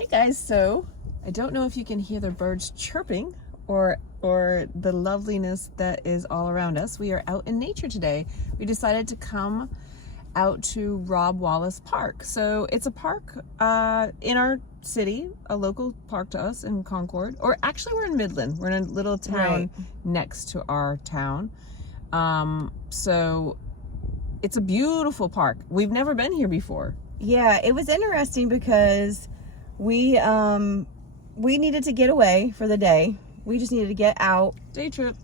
Hey guys, so I don't know if you can hear the birds chirping or the loveliness that is all around us. We are out in nature today. We decided to come out to Rob Wallace Park. So it's a park in our city, a local park to us in Concord. Or actually we're in Midland. We're in a little town next to our town. So it's a beautiful park. We've never been here before. Yeah, it was interesting because we needed to get away for the day. We just needed to get out. Day trip.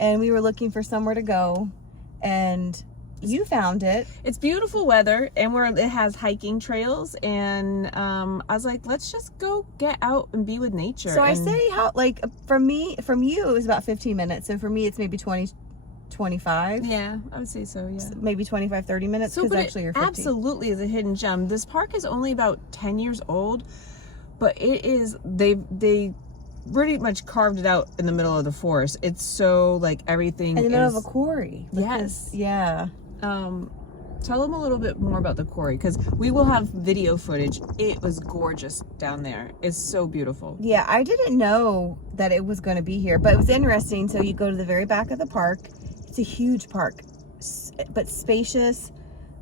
And we were looking for somewhere to go. And you found it. It's beautiful weather, and it has hiking trails. And I was like, let's just go get out and be with nature. So I say from you, it was about 15 minutes. So for me, it's maybe 20, 25. Yeah, I would say so, yeah. Maybe 25, 30 minutes, because actually you're 50. Absolutely is a hidden gem. This park is only about 10 years old, but it is, they pretty much carved it out in the middle of the forest. It's so, like, everything in the middle of a quarry. Yes. Yeah. Tell them a little bit more about the quarry, because we will have video footage. It was gorgeous down there. It's so beautiful. Yeah, I didn't know that it was going to be here, but it was interesting. So you go to the very back of the park. It's a huge park, but spacious.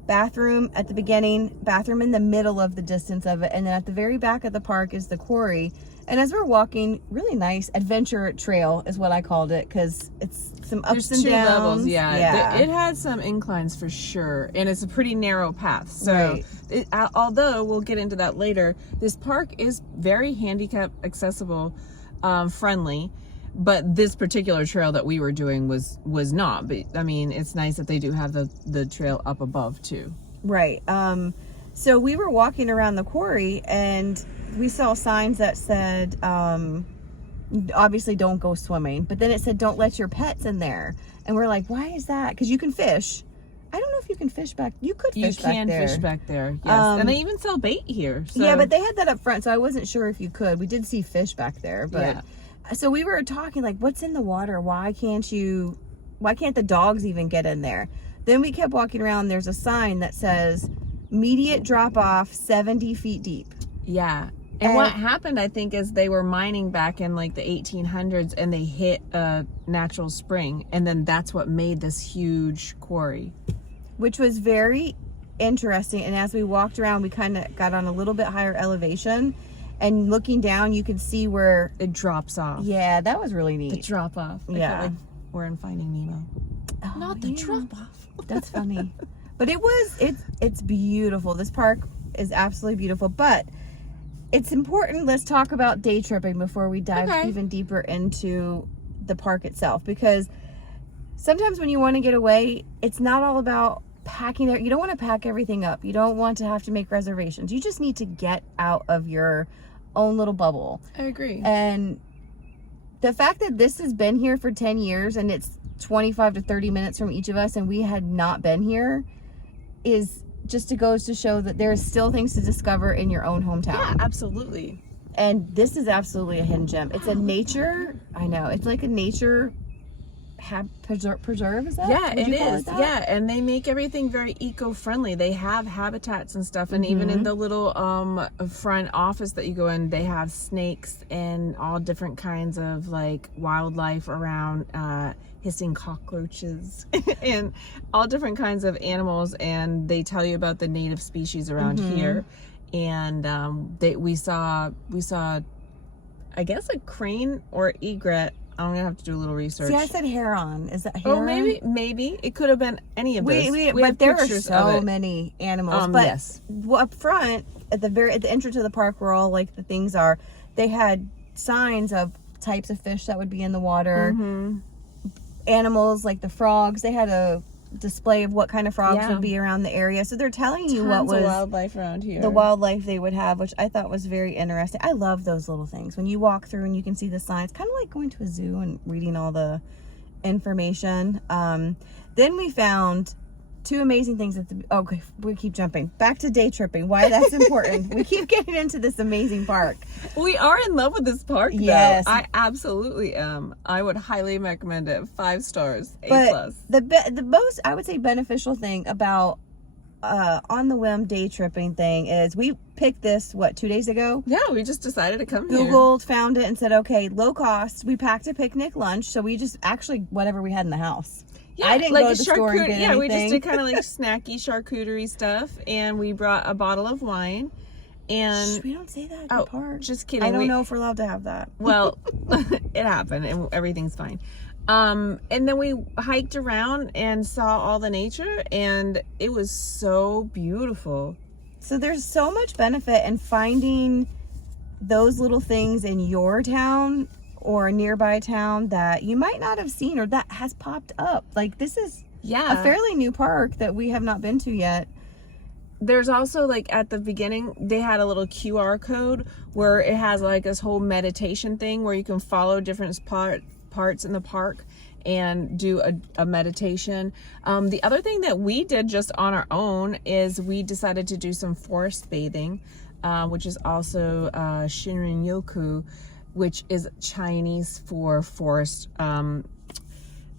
Bathroom at the beginning, bathroom in the middle of the distance of it, and then at the very back of the park is the quarry. And as we're walking, really nice adventure trail is what I called it, because it's some ups and downs. Levels, yeah. It had some inclines for sure, and it's a pretty narrow path. So, although we'll get into that later, this park is very handicap accessible, friendly. But this particular trail that we were doing was not. But I mean, it's nice that they do have the trail up above too. Right. So we were walking around the quarry and we saw signs that said, obviously don't go swimming. But then it said, don't let your pets in there. And we're like, why is that? Because you can fish. I don't know if you can fish back. You could fish back there. You can fish back there, yes. And they even sell bait here. So. Yeah, but they had that up front, so I wasn't sure if you could. We did see fish back there, but... Yeah. So we were talking like, what's in the water? Why can't the dogs even get in there? Then we kept walking around. There's a sign that says immediate drop off 70 feet deep. Yeah. And what happened, I think, is they were mining back in like the 1800s and they hit a natural spring. And then that's what made this huge quarry. Which was very interesting. And as we walked around, we kind of got on a little bit higher elevation. And looking down, you could see where it drops off. Yeah, that was really neat. The drop off. Yeah. I felt like we're in Finding Nemo. Oh, not the drop off. That's funny. But it's beautiful. This park is absolutely beautiful. But it's important. Let's talk about day tripping before we dive even deeper into the park itself. Because sometimes when you want to get away, it's not all about packing there. You don't want to pack everything up. You don't want to have to make reservations. You just need to get out of your own little bubble. I agree. And the fact that this has been here for 10 years and it's 25 to 30 minutes from each of us and we had not been here is just goes to show that there's still things to discover in your own hometown. Yeah, absolutely. And this is absolutely a hidden gem. It's a nature, I know, it's like a nature preserve, is that? Yeah, it is. Yeah, and they make everything very eco-friendly. They have habitats and stuff, and even in the little front office that you go in, they have snakes and all different kinds of like wildlife around, hissing cockroaches and all different kinds of animals, and they tell you about the native species around here. And we saw I guess a crane or egret. I'm gonna have to do a little research. See, I said heron. Is that heron? Oh, maybe it could have been any of those. But there are so many animals. But yes. Up front, at the entrance of the park, where all like the things are, they had signs of types of fish that would be in the water. Animals like the frogs. They had a display of what kind of frogs would be around the area. So they're telling you what was wildlife around here. The wildlife they would have, which I thought was very interesting. I love those little things. When you walk through and you can see the signs, kind of like going to a zoo and reading all the information. Then we found two amazing things at the... Okay, we keep jumping. Back to day tripping. Why that's important. We keep getting into this amazing park. We are in love with this park, yes. though. I absolutely am. I would highly recommend it. 5 stars. A+. The most, I would say, beneficial thing about on the whim day tripping thing is we picked this, 2 days ago? Yeah, we just decided to come here. Googled, found it, and said, okay, low cost. We packed a picnic lunch, so we just actually whatever we had in the house. Yeah, I didn't like go to the store and get anything. we just did kind of like snacky charcuterie stuff, and we brought a bottle of wine. And we don't say that at the park. Just kidding. I don't know if we're allowed to have that. Well, it happened, and everything's fine. And then we hiked around and saw all the nature, and it was so beautiful. So there's so much benefit in finding those little things in your town or a nearby town that you might not have seen or that has popped up. Like, this is a fairly new park that we have not been to yet. There's also, like, at the beginning, they had a little QR code where it has like this whole meditation thing where you can follow different parts in the park and do a meditation. The other thing that we did just on our own is we decided to do some forest bathing, which is also Shinrin-yoku, which is Chinese for forest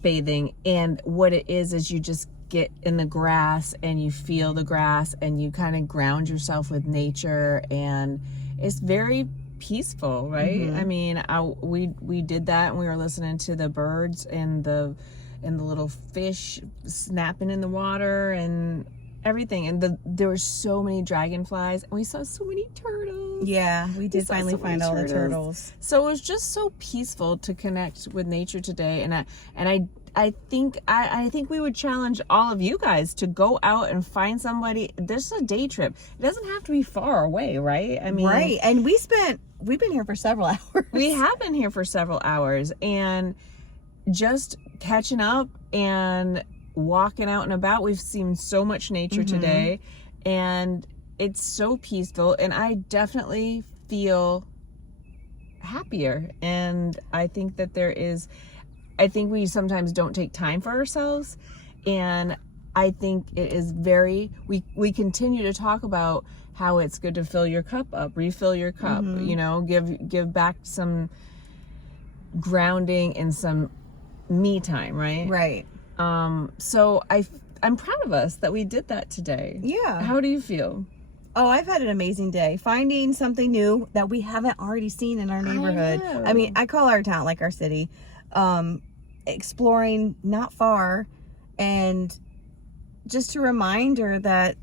bathing. And what it is you just get in the grass and you feel the grass and you kind of ground yourself with nature, and it's very peaceful, right? Mm-hmm. I mean, we did that, and we were listening to the birds and the little fish snapping in the water and everything, and there were so many dragonflies, and we saw so many turtles. Yeah, we did finally find all the turtles. So it was just so peaceful to connect with nature today, and I think we would challenge all of you guys to go out and find somebody. This is a day trip. It doesn't have to be far away, right? I mean, right. And we've been here for several hours. We have been here for several hours, and just catching up and walking out and about. We've seen so much nature today, and it's so peaceful, and I definitely feel happier. And I think that I think we sometimes don't take time for ourselves, and I think it is we continue to talk about how it's good to fill your cup up, refill your cup, give back some grounding and some me time, right? Right. So I'm proud of us that we did that today. Yeah. How do you feel? Oh, I've had an amazing day. Finding something new that we haven't already seen in our neighborhood. I mean, I call our town like our city. Exploring not far, and just a reminder that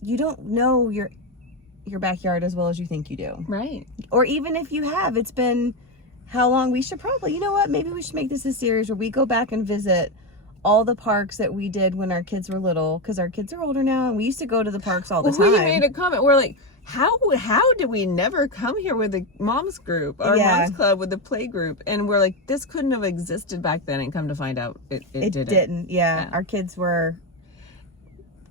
you don't know your backyard as well as you think you do. Right. Or even if you have, it's been how long? We should probably, maybe we should make this a series where we go back and visit all the parks that we did when our kids were little, because our kids are older now, and we used to go to the parks all the time. We made a comment. We're like, how did we never come here with the mom's group, our mom's club, with the play group? And we're like, this couldn't have existed back then, and come to find out it didn't. Yeah. Our kids were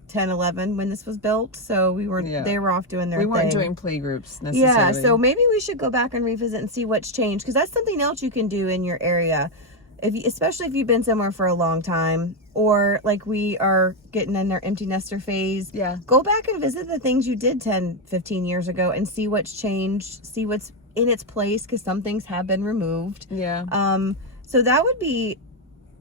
10, 11 when this was built, so they were off doing their thing. We weren't doing play groups necessarily. Yeah, so maybe we should go back and revisit and see what's changed, because that's something else you can do in your area. Especially if you've been somewhere for a long time, or like we are getting in our empty nester phase. Yeah. Go back and visit the things you did 10, 15 years ago and see what's changed, see what's in its place, because some things have been removed. Yeah. So that would be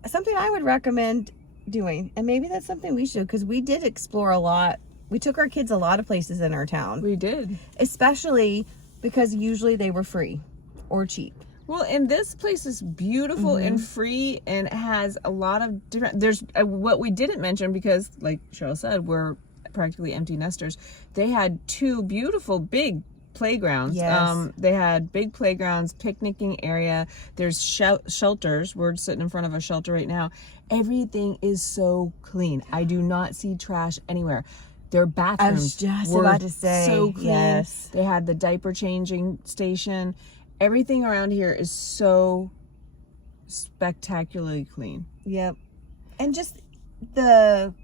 something I would recommend doing. And maybe that's something we should, because we did explore a lot. We took our kids a lot of places in our town. We did. Especially because usually they were free or cheap. Well, and this place is beautiful and free, and has a lot of different, there's what we didn't mention, because like Cheryl said, we're practically empty nesters. They had 2 beautiful big playgrounds. Yes. They had big playgrounds, picnicking area. There's shelters. We're sitting in front of a shelter right now. Everything is so clean. I do not see trash anywhere. Their bathrooms I was just about to say, so clean. Yes. They had the diaper changing station. Everything around here is so spectacularly clean. Yep. And just the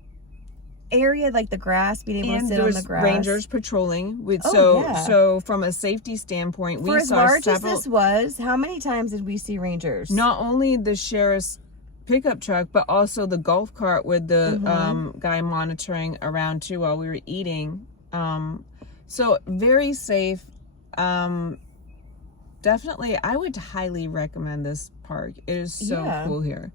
area, like the grass, being able to sit on the grass. Rangers patrolling. So from a safety standpoint, we saw several. For as large as this was, how many times did we see rangers? Not only the sheriff's pickup truck, but also the golf cart with the guy monitoring around too while we were eating. So very safe. Definitely, I would highly recommend this park. It is so cool here.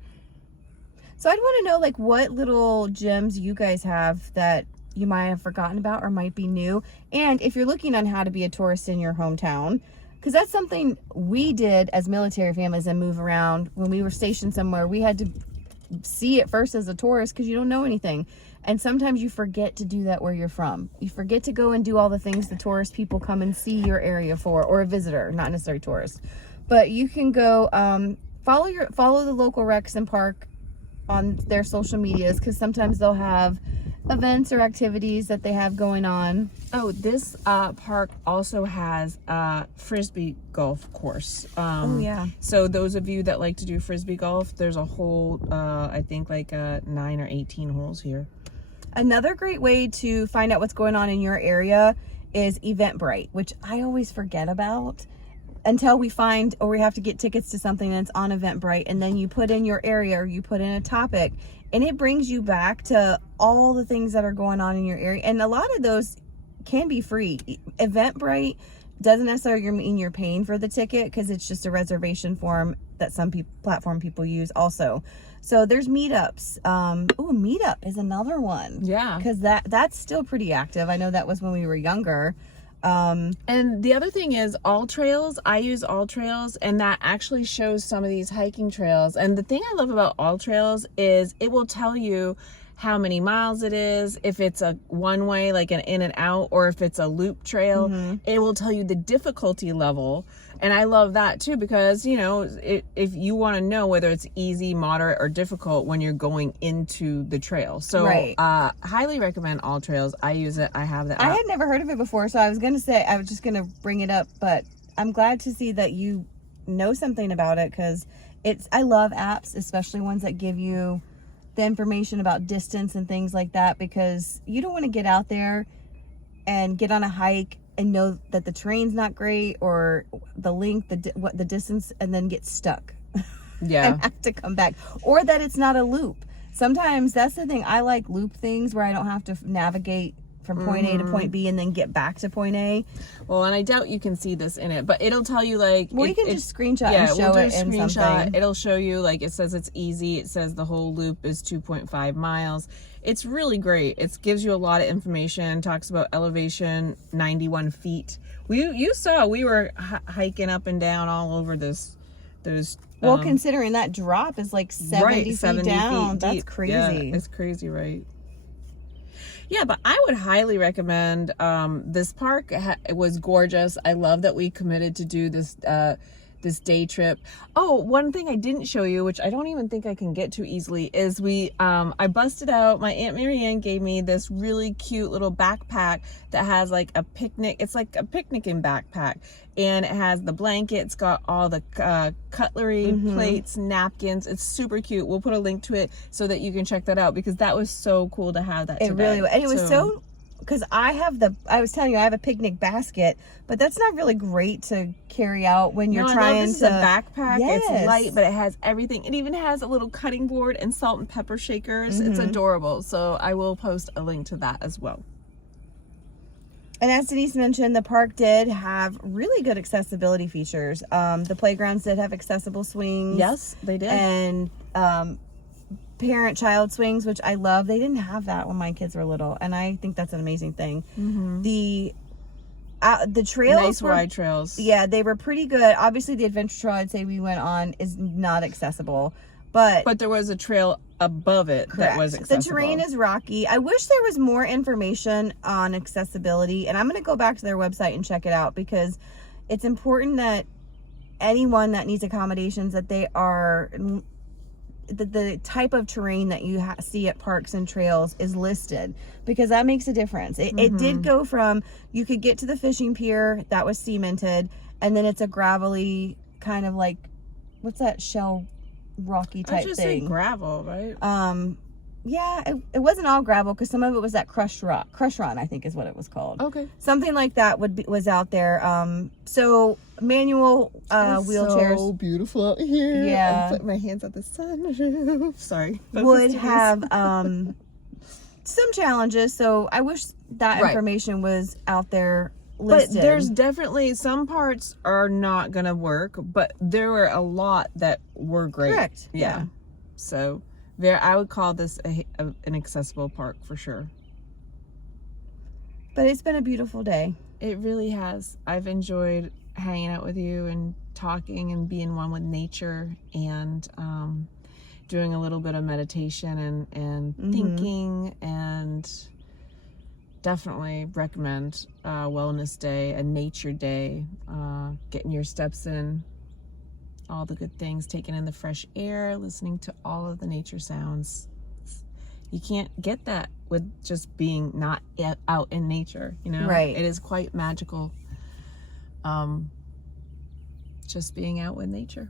So I'd want to know, like, what little gems you guys have that you might have forgotten about or might be new. And if you're looking on how to be a tourist in your hometown, because that's something we did as military families and move around. When we were stationed somewhere, we had to see it first as a tourist because you don't know anything. And sometimes you forget to do that where you're from. You forget to go and do all the things the tourist people come and see your area for, or a visitor, not necessarily tourist. But you can go follow the local recs and park on their social medias, because sometimes they'll have events or activities that they have going on. Oh, this park also has a frisbee golf course. Oh yeah. So those of you that like to do frisbee golf, there's a whole I think like 9 or 18 holes here. Another great way to find out what's going on in your area is Eventbrite, which I always forget about until we find, or we have to get tickets to something that's on Eventbrite, and then you put in your area or you put in a topic, and it brings you back to all the things that are going on in your area. And a lot of those can be free. Eventbrite doesn't necessarily mean you're paying for the ticket, because it's just a reservation form that some platform people use also. So there's meetups. Meetup is another one. Yeah. Because that's still pretty active. I know that was when we were younger. And the other thing is AllTrails. I use AllTrails, and that actually shows some of these hiking trails. And the thing I love about AllTrails is it will tell you how many miles it is, if it's a one way, like an in and out, or if it's a loop trail. It will tell you the difficulty level. And I love that too, because, you know, if you want to know whether it's easy, moderate, or difficult when you're going into the trail. So right. Highly recommend AllTrails. I use it. I have that. I had never heard of it before, so I was just going to bring it up, but I'm glad to see that you know something about it, because I love apps, especially ones that give you the information about distance and things like that, because you don't want to get out there and get on a hike and know that the terrain's not great, or the length, the distance, and then get stuck. Yeah. And have to come back, or that it's not a loop. Sometimes that's the thing. I like loop things where I don't have to navigate from point A to point B and then get back to point A. Well, and I doubt you can see this in it, but it'll tell you, like... Well, you can just screenshot and show it in something. It'll show you, like, it says it's easy. It says the whole loop is 2.5 miles. It's really great. It gives you a lot of information. Talks about elevation, 91 feet. You saw we were hiking up and down all over those... Well, considering that drop is like 70 feet down, that's crazy. Yeah, it's crazy, right? Yeah, but I would highly recommend this park. It was gorgeous. I love that we committed to do this this day trip. Oh, one thing I didn't show you, which I don't even think I can get to easily, is I busted out, my Aunt Marianne gave me this really cute little backpack that has like a picnic. It's like a picnicking backpack, and it has the blanket. It's got all the cutlery, plates, napkins. It's super cute. We'll put a link to it so that you can check that out, because that was so cool to have that today. It really was. And it was so, because I was telling you, I have a picnic basket, but that's not really great to carry out when you're trying this to... is a backpack. Yes. It's light, but it has everything. It even has a little cutting board and salt and pepper shakers. It's adorable. So I will post a link to that as well. And as Denise mentioned, the park did have really good accessibility features. The playgrounds did have accessible swings. Yes, they did. And parent-child swings, which I love. They didn't have that when my kids were little, and I think that's an amazing thing. The trails, nice wide trails. Yeah, they were pretty good. Obviously, the adventure trail I'd say we went on is not accessible, but there was a trail above it that was accessible. The terrain is rocky. I wish there was more information on accessibility, and I'm going to go back to their website and check it out, because it's important that anyone that needs accommodations, that they are... The type of terrain that you see at parks and trails is listed, because that makes a difference. It did go from, you could get to the fishing pier that was cemented, and then it's a gravelly kind of like, what's that shell rocky type I just thing? say gravel, right? Yeah, it wasn't all gravel, because some of it was that crushed rock. Crush run, I think is what it was called. Okay. Something like that was out there. So manual wheelchairs. So beautiful out here. Yeah. I'm putting my hands at the sun. Sorry. Would have some challenges. So I wish that information was out there listed. But there's definitely some parts are not gonna work, but there were a lot that were great. Correct. Yeah. So I would call this an accessible park for sure. But it's been a beautiful day. It really has. I've enjoyed hanging out with you and talking and being one with nature, and doing a little bit of meditation and thinking, and definitely recommend a wellness day, a nature day, getting your steps in, all the good things, taking in the fresh air, listening to all of the nature sounds. You can't get that with just being not out in nature, you know? Right. It is quite magical. Just being out with nature.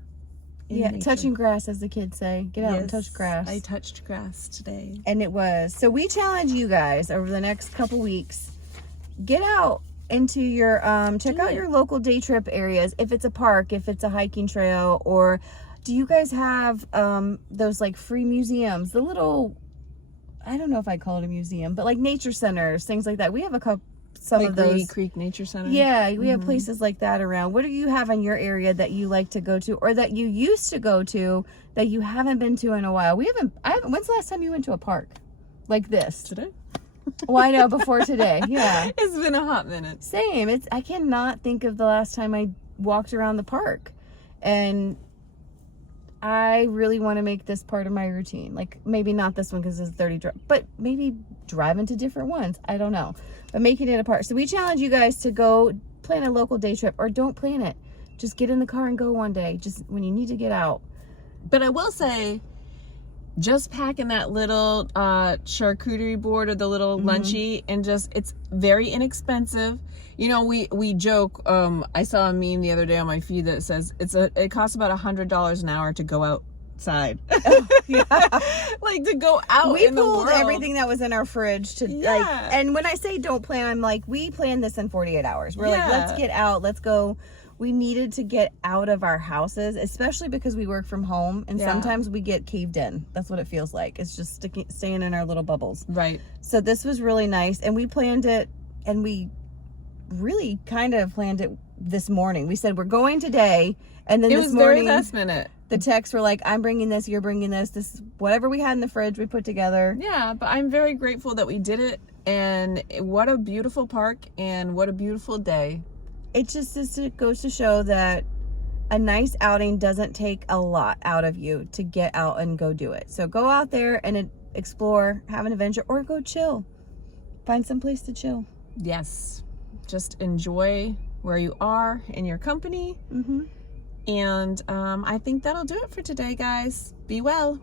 Yeah, nature. Touching grass, as the kids say. Get out and touch grass. I touched grass today. And it was. So we challenge you guys over the next couple weeks, get out into your, check out your local day trip areas. If it's a park, if it's a hiking trail, or do you guys have those like free museums? The little, I don't know if I call it a museum, but like nature centers, things like that. We have some like of those. Reedy Creek Nature Center. Yeah, we have places like that around. What do you have in your area that you like to go to, or that you used to go to that you haven't been to in a while? I haven't. When's the last time you went to a park like this? Today? Well, I know, before today. Yeah. It's been a hot minute. Same. I cannot think of the last time I walked around the park, and I really want to make this part of my routine. Like, maybe not this one because it's 30, but maybe driving to different ones. I don't know. But making it a part. So we challenge you guys to go plan a local day trip, or don't plan it. Just get in the car and go one day, just when you need to get out. But I will say, just packing that little charcuterie board or the little lunchy, and it's very inexpensive. You know, we joke. I saw a meme the other day on my feed that says it costs about $100 an hour to go outside. Oh, yeah. Like, to go out We in the world. pulled everything that was in our fridge to like, and when I say don't plan, I'm like, we planned this in 48 hours. We're like, let's get out, let's go. We needed to get out of our houses, especially because we work from home, and sometimes we get caved in. That's what it feels like. It's just staying in our little bubbles. Right. So this was really nice, and we planned it, and we really kind of planned it this morning. We said we're going today, and then this morning, very last minute. The texts were like, I'm bringing this, you're bringing this. This, whatever we had in the fridge, we put together. Yeah, but I'm very grateful that we did it, and what a beautiful park, and what a beautiful day. It goes to show that a nice outing doesn't take a lot out of you to get out and go do it. So go out there and explore, have an adventure, or go chill. Find some place to chill. Yes. Just enjoy where you are in your company. And I think that'll do it for today, guys. Be well.